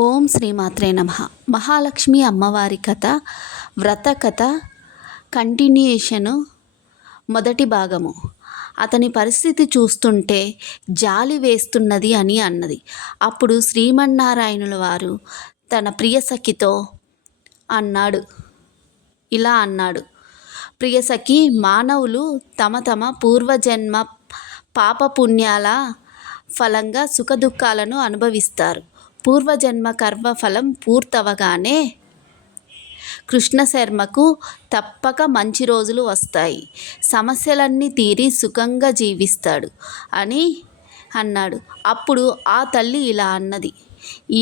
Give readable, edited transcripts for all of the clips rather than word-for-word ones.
ఓం శ్రీమాత్రే నమః. మహాలక్ష్మి అమ్మవారి కథ, వ్రత కథ కంటిన్యూయేషను, మొదటి భాగము. అతని పరిస్థితి చూస్తుంటే జాలి వేస్తున్నది అని అన్నది. అప్పుడు శ్రీమన్నారాయణుల వారు తన ప్రియసఖితో ఇలా అన్నాడు. ప్రియసఖి, మానవులు తమ తమ పూర్వజన్మ పాపపుణ్యాల ఫలంగా సుఖదుఖాలను అనుభవిస్తారు. పూర్వజన్మ కర్మఫలం పూర్తవగానే కృష్ణశర్మకు తప్పక మంచి రోజులు వస్తాయి. సమస్యలన్నీ తీరి సుఖంగా జీవిస్తాడు అని అన్నాడు. అప్పుడు ఆ తల్లి ఇలా అన్నది.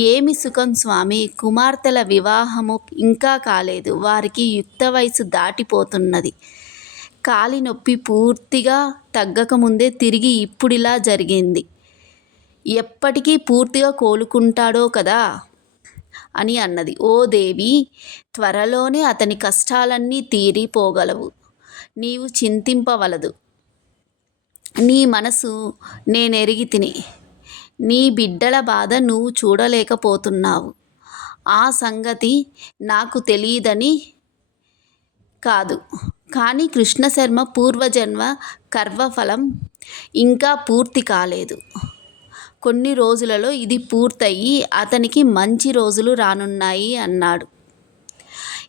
ఏమి సుఖం స్వామి, కుమార్తెల వివాహము ఇంకా కాలేదు. వారికి యుక్త వయసు దాటిపోతున్నది. కాలి నొప్పి పూర్తిగా తగ్గకముందే తిరిగి ఇప్పుడిలా జరిగింది. ఎప్పటికీ పూర్తిగా కోలుకుంటాడో కదా అని అన్నది. ఓ దేవి, త్వరలోనే అతని కష్టాలన్నీ తీరిపోగలవు. నీవు చింతింపవలదు. నీ మనసు నేనెరిగితిని. నీ బిడ్డల బాధ నువ్వు చూడలేకపోతున్నావు. ఆ సంగతి నాకు తెలియదని కాదు. కానీ కృష్ణశర్మ పూర్వజన్మ కర్మఫలం ఇంకా పూర్తి కాలేదు. కొన్ని రోజులలో ఇది పూర్తయి అతనికి మంచి రోజులు రానున్నాయి అన్నాడు.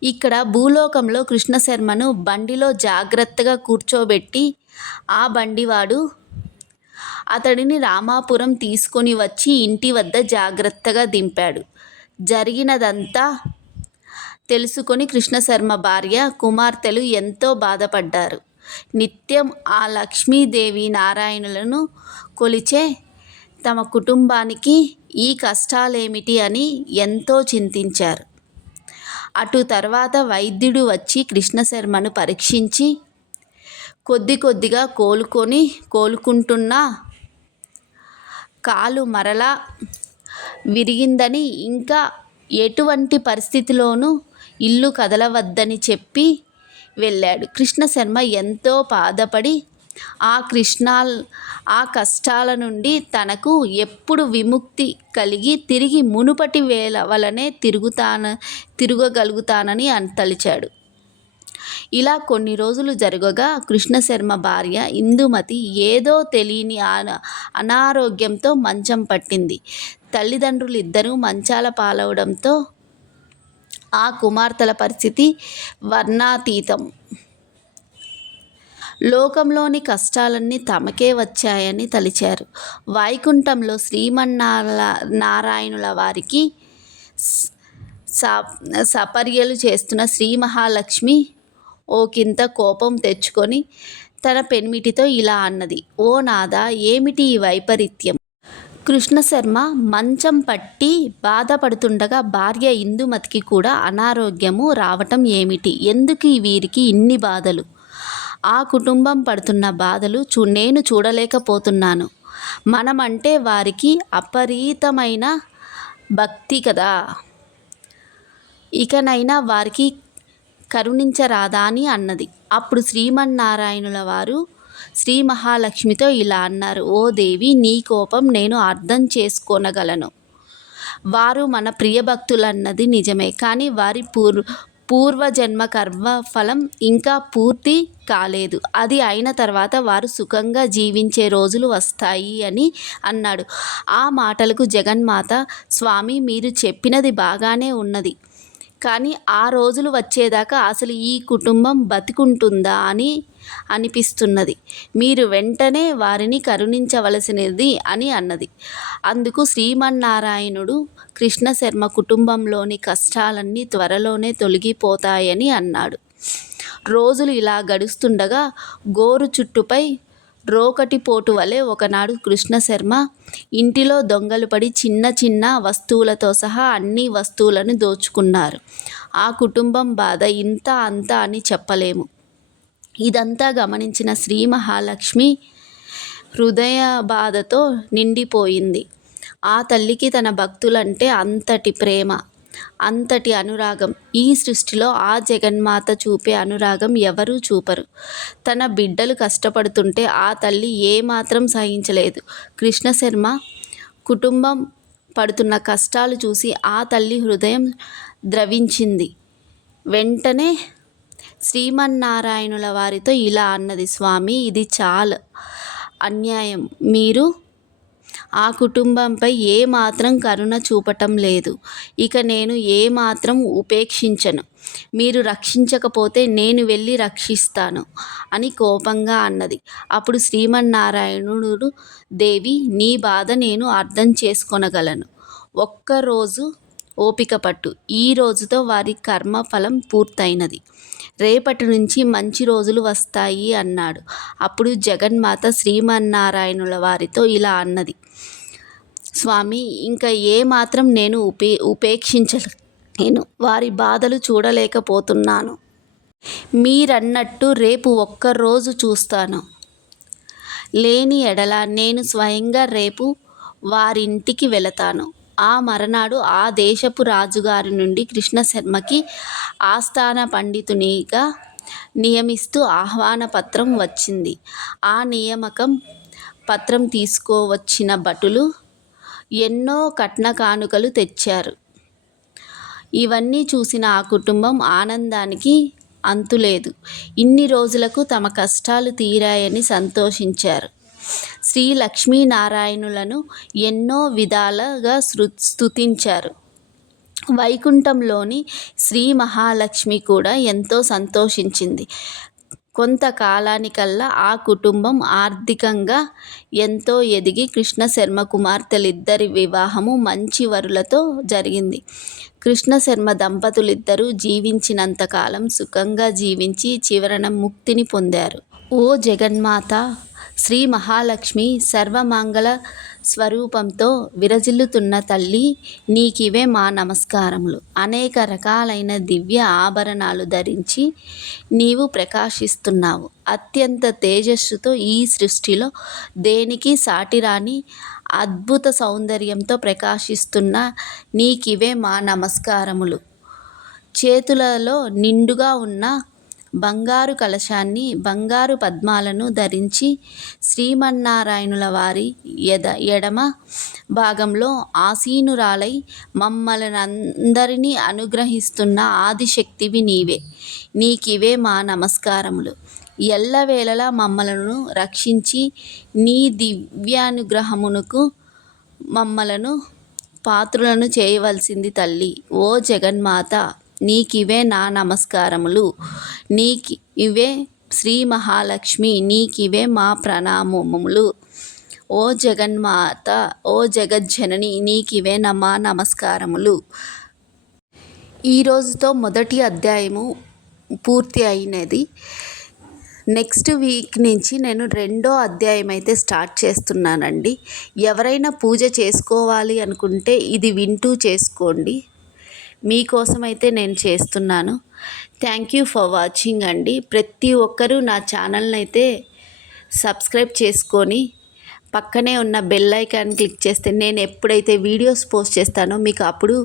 ఇక్కడ భూలోకంలో కృష్ణశర్మను బండిలో జాగ్రత్తగా కూర్చోబెట్టి ఆ బండివాడు అతడిని రామాపురం తీసుకొని వచ్చి ఇంటి వద్ద జాగ్రత్తగా దింపాడు. జరిగినదంతా తెలుసుకొని కృష్ణశర్మ భార్య, కుమార్తెలు ఎంతో బాధపడ్డారు. నిత్యం ఆ లక్ష్మీదేవి నారాయణులను కొలిచే తమ కుటుంబానికి ఈ కష్టాలేమిటి అని ఎంతో చింతించారు. అటు తర్వాత వైద్యుడు వచ్చి కృష్ణశర్మను పరీక్షించి కొద్ది కొద్దిగా కోలుకుంటున్న కాలు మరలా విరిగిందని, ఇంకా ఎటువంటి పరిస్థితిలోనూ ఇల్లు కదలవద్దని చెప్పి వెళ్ళాడు. కృష్ణశర్మ ఎంతో బాధపడి ఆ కష్టాల నుండి తనకు ఎప్పుడు విముక్తి కలిగి తిరిగి మునుపటి వలనే తిరగగలుగుతానని తలిచాడు. ఇలా కొన్ని రోజులు జరగగా కృష్ణశర్మ భార్య ఇందుమతి ఏదో తెలియని అనారోగ్యంతో మంచం పట్టింది. తల్లిదండ్రులిద్దరూ మంచాల పాలవడంతో ఆ కుమార్తెల పరిస్థితి వర్ణాతీతం. లోకంలోని కష్టాలన్నీ తమకే వచ్చాయని తలిచారు. వైకుంఠంలో శ్రీమన్నారాయణుల వారికి సపర్యలు చేస్తున్న శ్రీ మహాలక్ష్మి ఓకింత కోపం తెచ్చుకొని తన పెనిమిటితో ఇలా అన్నది. ఓ నాథా, ఏమిటి ఈ వైపరీత్యం? కృష్ణశర్మ మంచం పట్టి బాధపడుతుండగా భార్య ఇందుమతికి కూడా అనారోగ్యము రావటం ఏమిటి? ఎందుకు వీరికి ఇన్ని బాధలు? ఆ కుటుంబం పడుతున్న బాధలు నేను చూడలేకపోతున్నాను. మనమంటే వారికి అపరీతమైన భక్తి కదా. ఇకనైనా వారికి కరుణించరాదా అని అన్నది. అప్పుడు శ్రీమన్నారాయణుల వారు శ్రీ మహాలక్ష్మితో ఇలా అన్నారు. ఓ దేవి, నీ కోపం నేను అర్థం చేసుకోనగలను. వారు మన ప్రియభక్తులన్నది నిజమే. కానీ వారి పూర్వజన్మ కర్మఫలం ఇంకా పూర్తి కాలేదు. అది అయిన తర్వాత వారు సుఖంగా జీవించే రోజులు వస్తాయి అని అన్నాడు. ఆ మాటలకు జగన్మాత, స్వామి, మీరు చెప్పినది బాగానే ఉన్నది. కానీ ఆ రోజులు వచ్చేదాకా అసలు ఈ కుటుంబం బతికుంటుందా అని అనిపిస్తున్నది. మీరు వెంటనే వారిని కరుణించవలసినది అని అన్నది. అందుకు శ్రీమన్నారాయణుడు కృష్ణశర్మ కుటుంబంలోని కష్టాలన్నీ త్వరలోనే తొలగిపోతాయని అన్నాడు. రోజులు ఇలా గడుస్తుండగా గోరు చుట్టుపై రోకటిపోటు వలె ఒకనాడు కృష్ణశర్మ ఇంటిలో దొంగలు పడి చిన్న చిన్న వస్తువులతో సహా అన్ని వస్తువులను దోచుకున్నారు. ఆ కుటుంబం బాధ ఇంత అంత అని చెప్పలేము. ఇదంతా గమనించిన శ్రీ మహాలక్ష్మి హృదయ బాధతో నిండిపోయింది. ఆ తల్లికి తన భక్తులంటే అంతటి ప్రేమ, అంతటి అనురాగం. ఈ సృష్టిలో ఆ జగన్మాత చూపే అనురాగం ఎవరూ చూపరు. తన బిడ్డలు కష్టపడుతుంటే ఆ తల్లి ఏమాత్రం సహించలేదు. కృష్ణశర్మ కుటుంబం పడుతున్న కష్టాలు చూసి ఆ తల్లి హృదయం ద్రవించింది. వెంటనే శ్రీమన్నారాయణుల వారితో ఇలా అన్నది, స్వామి, ఇది చాలా అన్యాయం. మీరు ఆ కుటుంబంపై ఏమాత్రం కరుణ చూపటం లేదు. ఇక నేను ఏమాత్రం ఉపేక్షించను. మీరు రక్షించకపోతే నేను వెళ్ళి రక్షిస్తాను అని కోపంగా అన్నది. అప్పుడు శ్రీమన్నారాయణుడు, దేవి, నీ బాధ నేను అర్థం చేసుకొనగలను. ఒక్కరోజు ఓపిక పట్టు. ఈ రోజుతో వారి కర్మఫలం పూర్తయినది. రేపటి నుంచి మంచి రోజులు వస్తాయి అన్నాడు. అప్పుడు జగన్మాత శ్రీమన్నారాయణుల వారితో ఇలా అన్నది, స్వామి, ఇంకా ఏమాత్రం నేను ఉపేక్షించలేను. వారి బాధలు చూడలేకపోతున్నాను. మీరన్నట్టు రేపు ఒక్కరోజు చూస్తాను. లేని ఎడల నేను స్వయంగా రేపు వారింటికి వెళతాను. ఆ మరనాడు ఆ దేశపు రాజుగారి నుండి కృష్ణశర్మకి ఆస్థాన పండితునిగా నియమిస్తూ ఆహ్వాన పత్రం వచ్చింది. ఆ నియామకం పత్రం తీసుకోవచ్చిన భటులు ఎన్నో కట్న కానుకలు తెచ్చారు. ఇవన్నీ చూసిన ఆ కుటుంబం ఆనందానికి అంతులేదు. ఇన్ని రోజులకు తమ కష్టాలు తీరాయని సంతోషించారు. శ్రీ లక్ష్మీనారాయణులను ఎన్నో విధాలుగా స్తుతించారు. వైకుంఠంలోని శ్రీ మహాలక్ష్మి కూడా ఎంతో సంతోషించింది. కొంతకాలానికల్లా ఆ కుటుంబం ఆర్థికంగా ఎంతో ఎదిగి కృష్ణశర్మ కుమార్తెలిద్దరి వివాహము మంచి వరులతో జరిగింది. కృష్ణశర్మ దంపతులిద్దరూ జీవించినంతకాలం సుఖంగా జీవించి చివరన ముక్తిని పొందారు. ఓ జగన్మాత, శ్రీ మహాలక్ష్మి సర్వమంగళ స్వరూపంతో విరజిల్లుతున్న తల్లి, నీకివే మా నమస్కారములు. అనేక రకాలైన దివ్య ఆభరణాలు ధరించి నీవు ప్రకాశిస్తున్నావు. అత్యంత తేజస్సుతో ఈ సృష్టిలో దేనికి సాటిరాని అద్భుత సౌందర్యంతో ప్రకాశిస్తున్న నీకివే మా నమస్కారములు. చేతులలో నిండుగా ఉన్న బంగారు కలశాన్ని, బంగారు పద్మాలను ధరించి శ్రీమన్నారాయణుల వారి ఎడమ భాగంలో ఆసీనురాలై మమ్మల్నందరినీ అనుగ్రహిస్తున్న ఆదిశక్తివి నీవే. నీకివే మా నమస్కారములు. ఎల్లవేళలా మమ్మలను రక్షించి నీ దివ్యానుగ్రహమునకు మమ్మలను పాత్రులను చేయవలసింది తల్లి. ఓ జగన్మాత, నీకివే నా నమస్కారములు. నీకివే శ్రీ మహాలక్ష్మి, నీకివే మా ప్రణామములు. ఓ జగన్మాత, ఓ జగజ్జనని, నీకివే మా నమస్కారములు. ఈ రోజుతో మొదటి అధ్యాయము పూర్తి అయినది. నెక్స్ట్ వీక్ నుంచి నేను రెండో అధ్యాయం అయితే స్టార్ట్ చేస్తున్నానండి. ఎవరైనా పూజ చేసుకోవాలి అనుకుంటే ఇది వింటూ చేసుకోండి. మీకోసం అయితే నేను చేస్తున్నాను. థ్యాంక్ యూ ఫర్ వాచింగ్ అండి. ప్రతి ఒక్కరూ నా ఛానల్ని అయితే సబ్స్క్రైబ్ చేసుకొని పక్కనే ఉన్న బెల్ ఐకాన్ క్లిక్ చేస్తే నేను ఎప్పుడైతే వీడియోస్ పోస్ట్ చేస్తానో మీకు అప్పుడు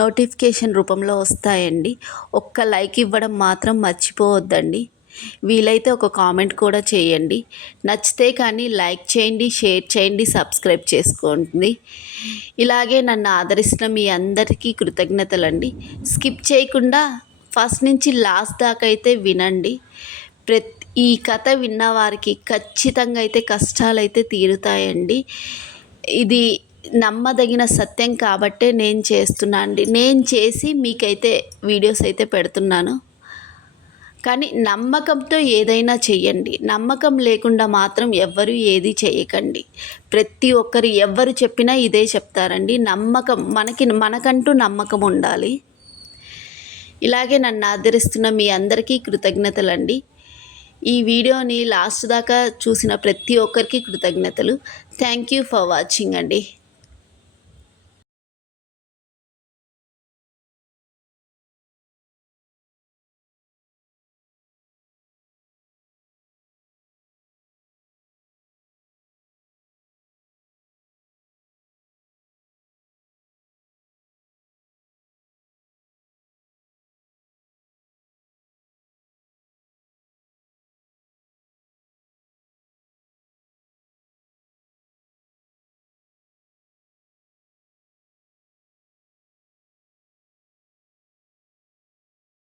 నోటిఫికేషన్ రూపంలో వస్తాయండి. ఒక్క లైక్ ఇవ్వడం మాత్రం మర్చిపోవద్దండి. వీలైతే ఒక కామెంట్ కూడా చేయండి. నచ్చితే కానీ లైక్ చేయండి, షేర్ చేయండి, సబ్స్క్రైబ్ చేసుకోండి. ఇలాగే నన్ను ఆదరిస్తున్న మీ అందరికీ కృతజ్ఞతలండి. స్కిప్ చేయకుండా ఫస్ట్ నుంచి లాస్ట్ దాకా అయితే వినండి. ఈ కథ విన్నవారికి ఖచ్చితంగా అయితే కష్టాలైతే తీరుతాయండి. ఇది నమ్మదగిన సత్యం కాబట్టే నేను చేస్తున్నాను అండి. నేను చేసి మీకైతే వీడియోస్ అయితే పెడుతున్నాను. కానీ నమ్మకంతో ఏదైనా చెయ్యండి. నమ్మకం లేకుండా మాత్రం ఎవ్వరూ ఏది చేయకండి. ప్రతి ఒక్కరు ఎవ్వరు చెప్పినా ఇదే చెప్తారండి. నమ్మకం మనకంటూ నమ్మకం ఉండాలి. ఇలాగే నన్ను ఆదరిస్తున్న మీ అందరికీ కృతజ్ఞతలండి. ఈ వీడియోని లాస్ట్ దాకా చూసిన ప్రతి ఒక్కరికి కృతజ్ఞతలు. థ్యాంక్ యూ ఫర్ వాచింగ్ అండి.